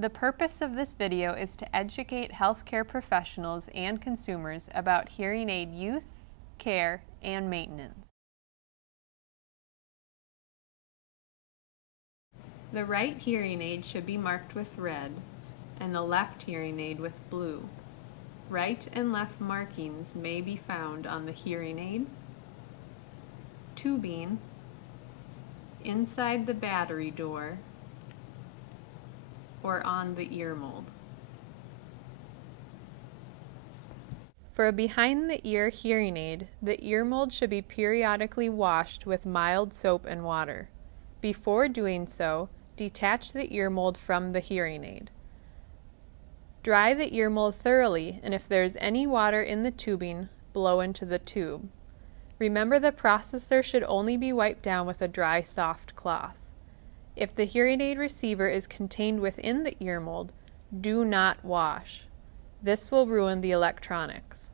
The purpose of this video is to educate healthcare professionals and consumers about hearing aid use, care, and maintenance. The right hearing aid should be marked with red and the left hearing aid with blue. Right and left markings may be found on the hearing aid, tubing, inside the battery door, or on the ear mold. For a behind-the-ear hearing aid, the ear mold should be periodically washed with mild soap and water. Before doing so, detach the ear mold from the hearing aid. Dry the ear mold thoroughly, and if there is any water in the tubing, blow into the tube. Remember, the processor should only be wiped down with a dry, soft cloth. If the hearing aid receiver is contained within the ear mold, do not wash. This will ruin the electronics.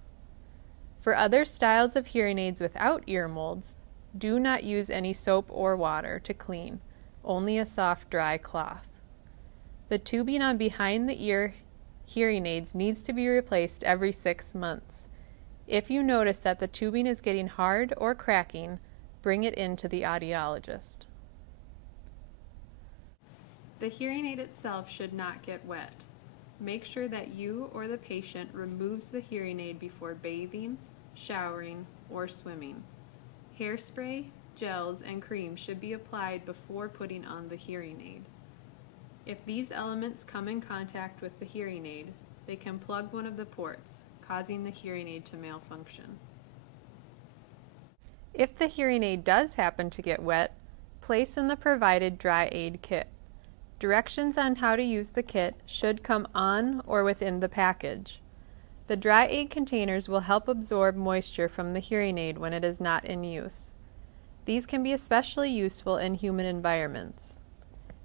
For other styles of hearing aids without ear molds, do not use any soap or water to clean, only a soft, dry cloth. The tubing on behind the ear hearing aids needs to be replaced every 6 months. If you notice that the tubing is getting hard or cracking, bring it in to the audiologist. The hearing aid itself should not get wet. Make sure that you or the patient removes the hearing aid before bathing, showering, or swimming. Hairspray, gels, and cream should be applied before putting on the hearing aid. If these elements come in contact with the hearing aid, they can plug one of the ports, causing the hearing aid to malfunction. If the hearing aid does happen to get wet, place in the provided dry aid kit. Directions on how to use the kit should come on or within the package. The dry aid containers will help absorb moisture from the hearing aid when it is not in use. These can be especially useful in humid environments.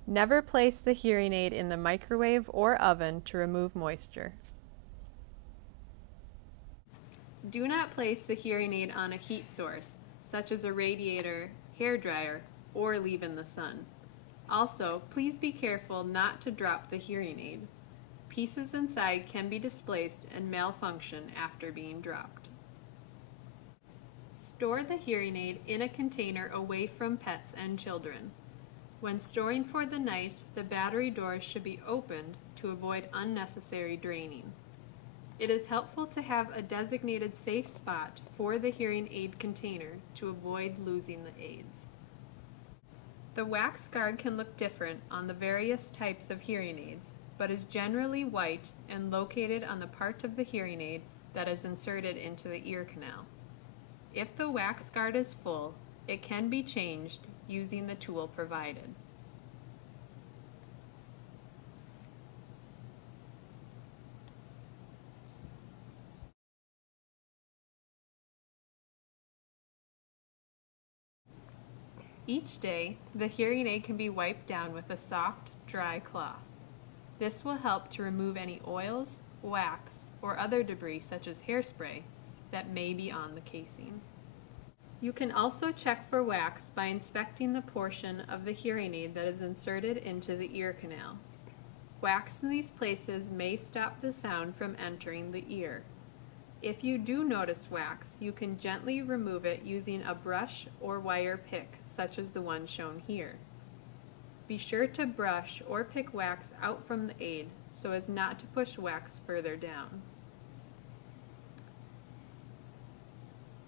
Never place the hearing aid in the microwave or oven to remove moisture. Do not place the hearing aid on a heat source, such as a radiator, hairdryer, or leave in the sun. Also, please be careful not to drop the hearing aid. Pieces inside can be displaced and malfunction after being dropped. Store the hearing aid in a container away from pets and children. When storing for the night, the battery doors should be opened to avoid unnecessary draining. It is helpful to have a designated safe spot for the hearing aid container to avoid losing the aids. The wax guard can look different on the various types of hearing aids, but is generally white and located on the part of the hearing aid that is inserted into the ear canal. If the wax guard is full, it can be changed using the tool provided. Each day, the hearing aid can be wiped down with a soft, dry cloth. This will help to remove any oils, wax, or other debris such as hairspray that may be on the casing. You can also check for wax by inspecting the portion of the hearing aid that is inserted into the ear canal. Wax in these places may stop the sound from entering the ear. If you do notice wax, you can gently remove it using a brush or wire pick, such as the one shown here. Be sure to brush or pick wax out from the aid so as not to push wax further down.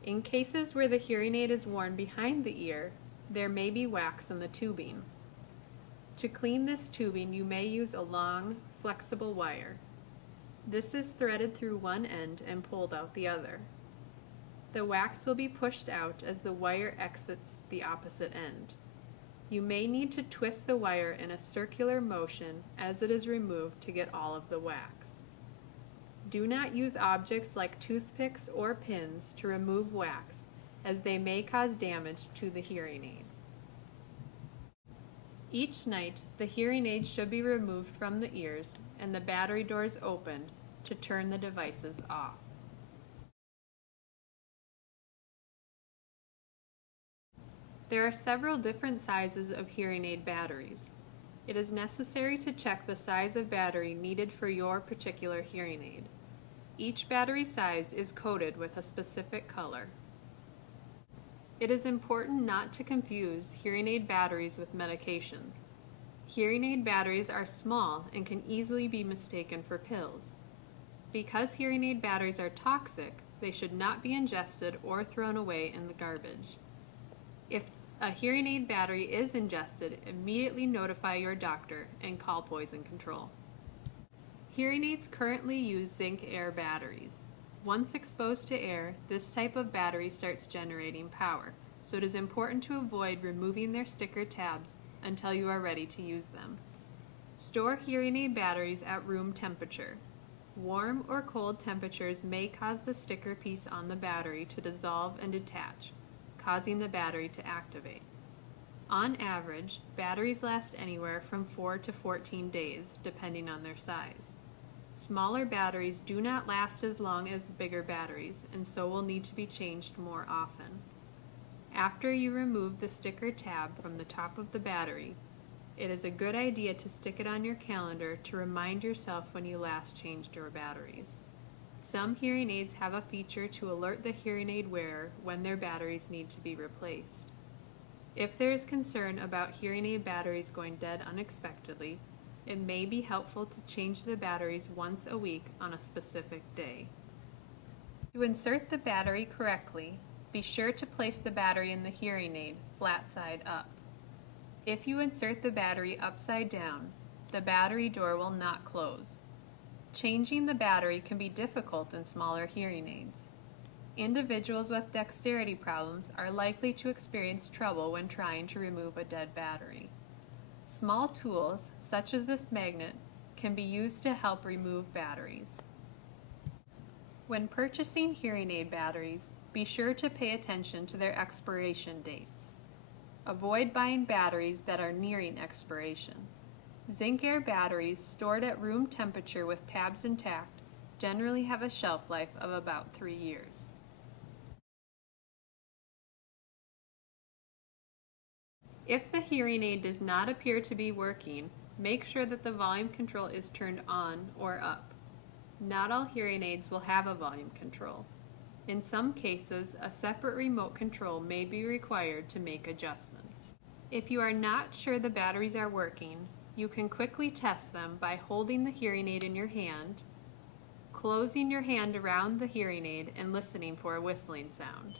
In cases where the hearing aid is worn behind the ear, there may be wax in the tubing. To clean this tubing, you may use a long, flexible wire. This is threaded through one end and pulled out the other. The wax will be pushed out as the wire exits the opposite end. You may need to twist the wire in a circular motion as it is removed to get all of the wax. Do not use objects like toothpicks or pins to remove wax, as they may cause damage to the hearing aid. Each night, the hearing aid should be removed from the ears and the battery doors opened to turn the devices off. There are several different sizes of hearing aid batteries. It is necessary to check the size of battery needed for your particular hearing aid. Each battery size is coded with a specific color. It is important not to confuse hearing aid batteries with medications. Hearing aid batteries are small and can easily be mistaken for pills. Because hearing aid batteries are toxic, they should not be ingested or thrown away in the garbage. If a hearing aid battery is ingested, immediately notify your doctor and call poison control. Hearing aids currently use zinc air batteries. Once exposed to air, this type of battery starts generating power, so it is important to avoid removing their sticker tabs until you are ready to use them. Store hearing aid batteries at room temperature. Warm or cold temperatures may cause the sticker piece on the battery to dissolve and detach, causing the battery to activate. On average, batteries last anywhere from 4 to 14 days, depending on their size. Smaller batteries do not last as long as the bigger batteries, and so will need to be changed more often. After you remove the sticker tab from the top of the battery, it is a good idea to stick it on your calendar to remind yourself when you last changed your batteries. Some hearing aids have a feature to alert the hearing aid wearer when their batteries need to be replaced. If there is concern about hearing aid batteries going dead unexpectedly, it may be helpful to change the batteries once a week on a specific day. To insert the battery correctly, be sure to place the battery in the hearing aid flat side up. If you insert the battery upside down, the battery door will not close. Changing the battery can be difficult in smaller hearing aids. Individuals with dexterity problems are likely to experience trouble when trying to remove a dead battery. Small tools, such as this magnet, can be used to help remove batteries. When purchasing hearing aid batteries, be sure to pay attention to their expiration dates. Avoid buying batteries that are nearing expiration. Zinc air batteries stored at room temperature with tabs intact generally have a shelf life of about 3 years. If the hearing aid does not appear to be working, make sure that the volume control is turned on or up. Not all hearing aids will have a volume control. In some cases, a separate remote control may be required to make adjustments. If you are not sure the batteries are working, you can quickly test them by holding the hearing aid in your hand, closing your hand around the hearing aid, and listening for a whistling sound.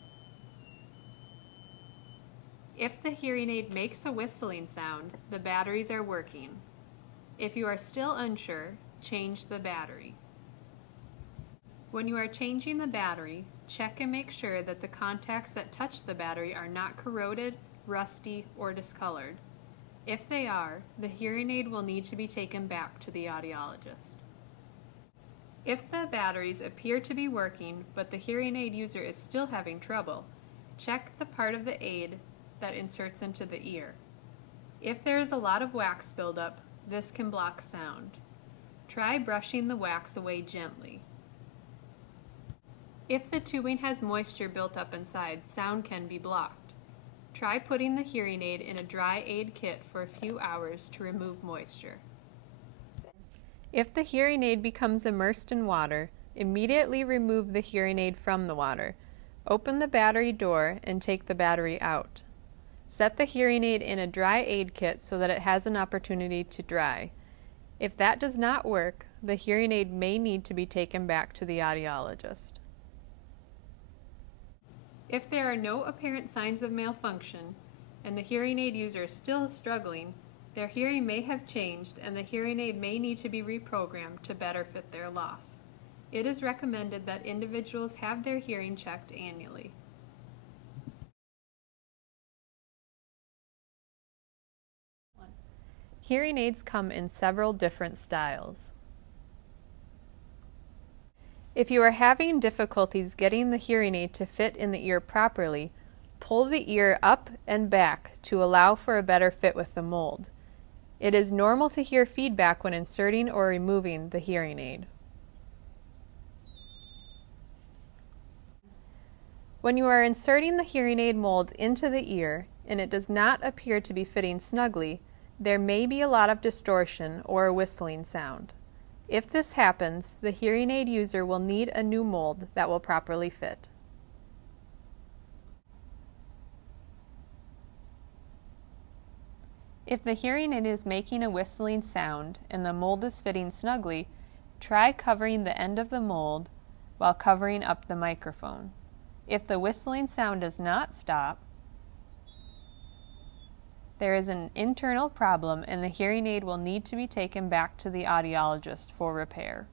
If the hearing aid makes a whistling sound, the batteries are working. If you are still unsure, change the battery. When you are changing the battery, check and make sure that the contacts that touch the battery are not corroded, rusty, or discolored. If they are, the hearing aid will need to be taken back to the audiologist. If the batteries appear to be working, but the hearing aid user is still having trouble, check the part of the aid that inserts into the ear. If there is a lot of wax buildup, this can block sound. Try brushing the wax away gently. If the tubing has moisture built up inside, sound can be blocked. Try putting the hearing aid in a dry aid kit for a few hours to remove moisture. If the hearing aid becomes immersed in water, immediately remove the hearing aid from the water. Open the battery door and take the battery out. Set the hearing aid in a dry aid kit so that it has an opportunity to dry. If that does not work, the hearing aid may need to be taken back to the audiologist. If there are no apparent signs of malfunction and the hearing aid user is still struggling, their hearing may have changed and the hearing aid may need to be reprogrammed to better fit their loss. It is recommended that individuals have their hearing checked annually. Hearing aids come in several different styles. If you are having difficulties getting the hearing aid to fit in the ear properly, pull the ear up and back to allow for a better fit with the mold. It is normal to hear feedback when inserting or removing the hearing aid. When you are inserting the hearing aid mold into the ear and it does not appear to be fitting snugly, There may be a lot of distortion or a whistling sound. If this happens, the hearing aid user will need a new mold that will properly fit. If the hearing aid is making a whistling sound and the mold is fitting snugly, try covering the end of the mold while covering up the microphone. If the whistling sound does not stop, there is an internal problem and the hearing aid will need to be taken back to the audiologist for repair.